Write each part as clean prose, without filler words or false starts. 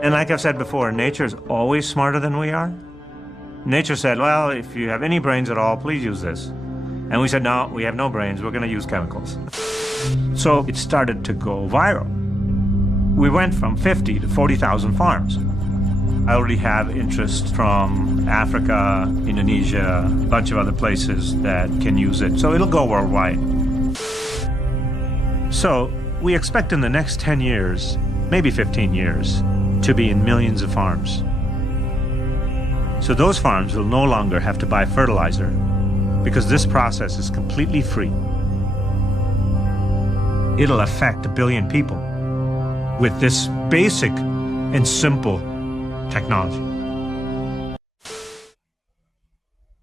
And like I've said before, nature is always smarter than we are. Nature said, well, if you have any brains at all, please use this. And we said, no, we have no brains, we're going to use chemicals. So it started to go viral. We went from 50 to 40,000 farms. I already have interest from Africa, Indonesia, a bunch of other places that can use it. So it'll go worldwide. So we expect in the next 10 years, maybe 15 years, to be in millions of farms. So those farms will no longer have to buy fertilizer because this process is completely free. It'll affect 1 billion people with this basic and simple technology.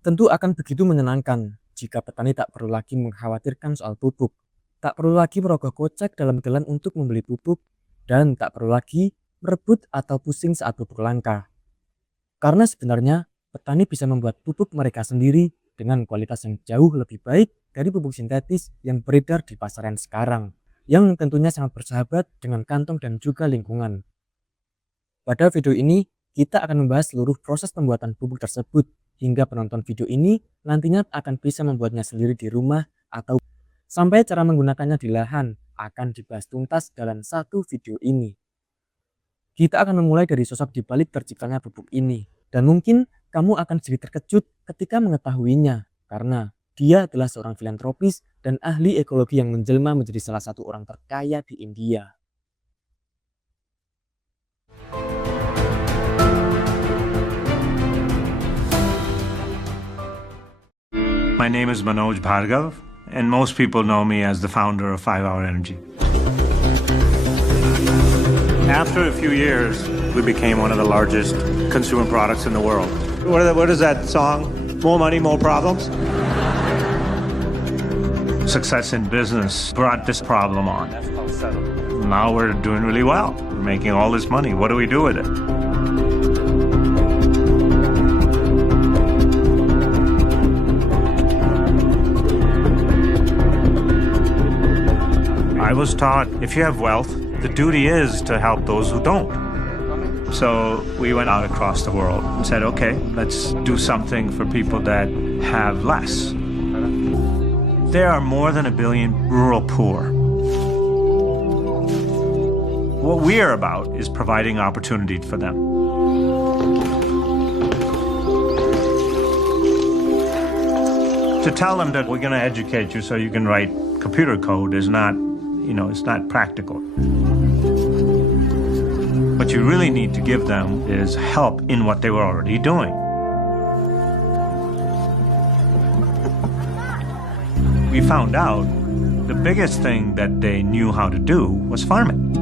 Tentu akan begitu menyenangkan jika petani tak perlu lagi mengkhawatirkan soal pupuk, tak perlu lagi merogoh kocek dalam jalan untuk membeli pupuk, dan tak perlu lagi merebut atau pusing saat pupuk langka. Karena sebenarnya petani bisa membuat pupuk mereka sendiri dengan kualitas yang jauh lebih baik dari pupuk sintetis yang beredar di pasaran sekarang, yang tentunya sangat bersahabat dengan kantong dan juga lingkungan. Pada video ini, kita akan membahas seluruh proses pembuatan pupuk tersebut, hingga penonton video ini nantinya akan bisa membuatnya sendiri di rumah atau sampai cara menggunakannya di lahan akan dibahas tuntas dalam satu video ini. Kita akan memulai dari sosok di balik terciptanya pupuk ini, dan mungkin kamu akan sedikit terkejut ketika mengetahuinya, karena dia adalah seorang filantropis dan ahli ekologi yang menjelma menjadi salah satu orang terkaya di India. My name is Manoj Bhargav, and most people know me as the founder of 5 Hour Energy. After a few years, we became one of the largest consumer products in the world. What is that song? More money, more problems? Success in business brought this problem on. Now we're doing really well. We're making all this money. What do we do with it? I was taught if you have wealth, the duty is to help those who don't. So we went out across the world and said, okay, let's do something for people that have less. There are more than 1 billion rural poor. What we are about is providing opportunity for them. To tell them that we're going to educate you so you can write computer code is not, it's not practical. What you really need to give them is help in what they were already doing. We found out the biggest thing that they knew how to do was farming.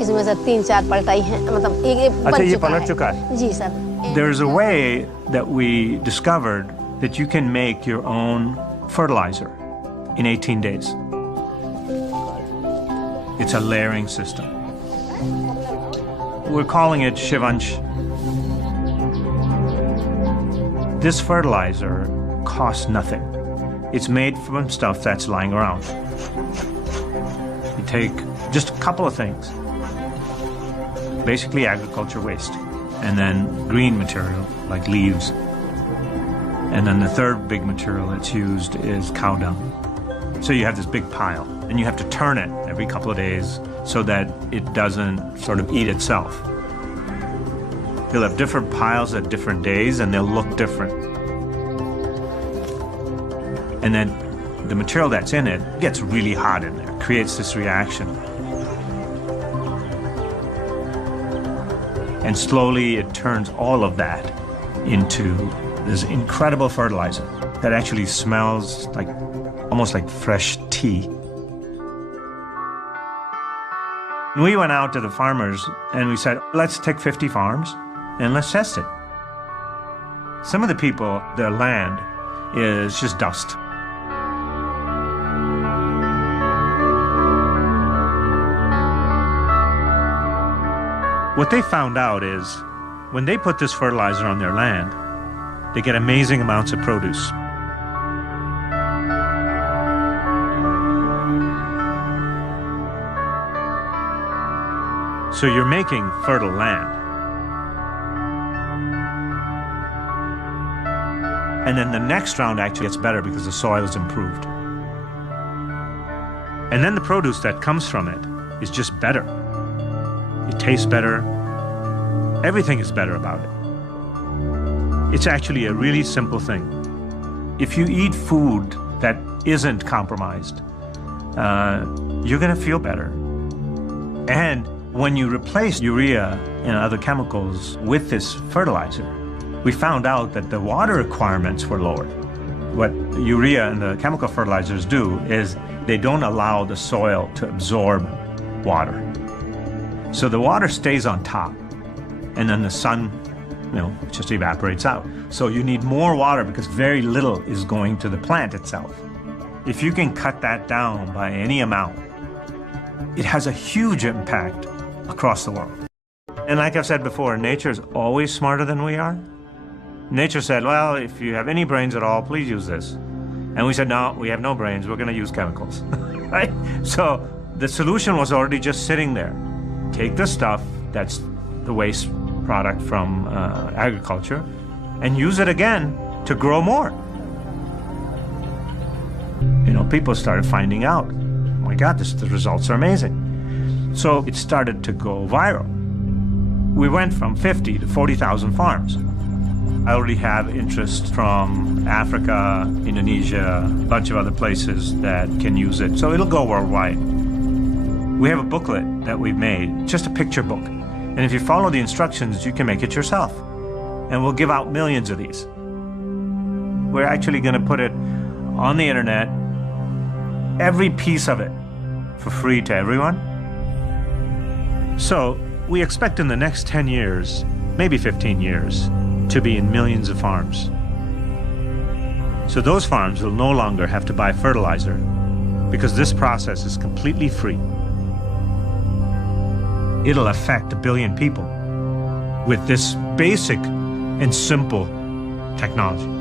इसमें से 3-4 पलटाई हैं, मतलब एक बन चुका है। जी sir. There's a way that we discovered that you can make your own fertilizer in 18 days. It's a layering system. We're calling it Shivans. This fertilizer costs nothing. It's made from stuff that's lying around. You take just a couple of things, basically agriculture waste, and then green material like leaves. And then the third big material that's used is cow dung. So you have this big pile, and you have to turn it every couple of days so that it doesn't sort of eat itself. You'll have different piles at different days, and they'll look different. And then the material that's in it gets really hot in there, creates this reaction. And slowly it turns all of that into this incredible fertilizer that actually smells like almost like fresh tea. We went out to the farmers and we said, let's take 50 farms and let's test it. Some of the people, their land is just dust. What they found out is when they put this fertilizer on their land, they get amazing amounts of produce. So you're making fertile land. And then the next round actually gets better because the soil is improved. And then the produce that comes from it is just better. It tastes better. Everything is better about it. It's actually a really simple thing. If you eat food that isn't compromised, you're going to feel better. And when you replace urea and other chemicals with this fertilizer, we found out that the water requirements were lower. What urea and the chemical fertilizers do is they don't allow the soil to absorb water. So the water stays on top, and then the sun, just evaporates out. So you need more water because very little is going to the plant itself. If you can cut that down by any amount, it has a huge impact across the world. And like I've said before, nature is always smarter than we are. Nature said, well, if you have any brains at all, please use this. And we said, no, we have no brains, we're going to use chemicals. Right? So the solution was already just sitting there. Take the stuff, that's the waste product from agriculture, and use it again to grow more. People started finding out, oh my God, the results are amazing. So it started to go viral. We went from 50 to 40,000 farms. I already have interest from Africa, Indonesia, a bunch of other places that can use it. So it'll go worldwide. We have a booklet that we've made, just a picture book. And if you follow the instructions, you can make it yourself. And we'll give out millions of these. We're actually going to put it on the internet, every piece of it, for free to everyone. So we expect in the next 10 years, maybe 15 years, to be in millions of farms. So those farms will no longer have to buy fertilizer because this process is completely free. It'll affect 1 billion people with this basic and simple technology.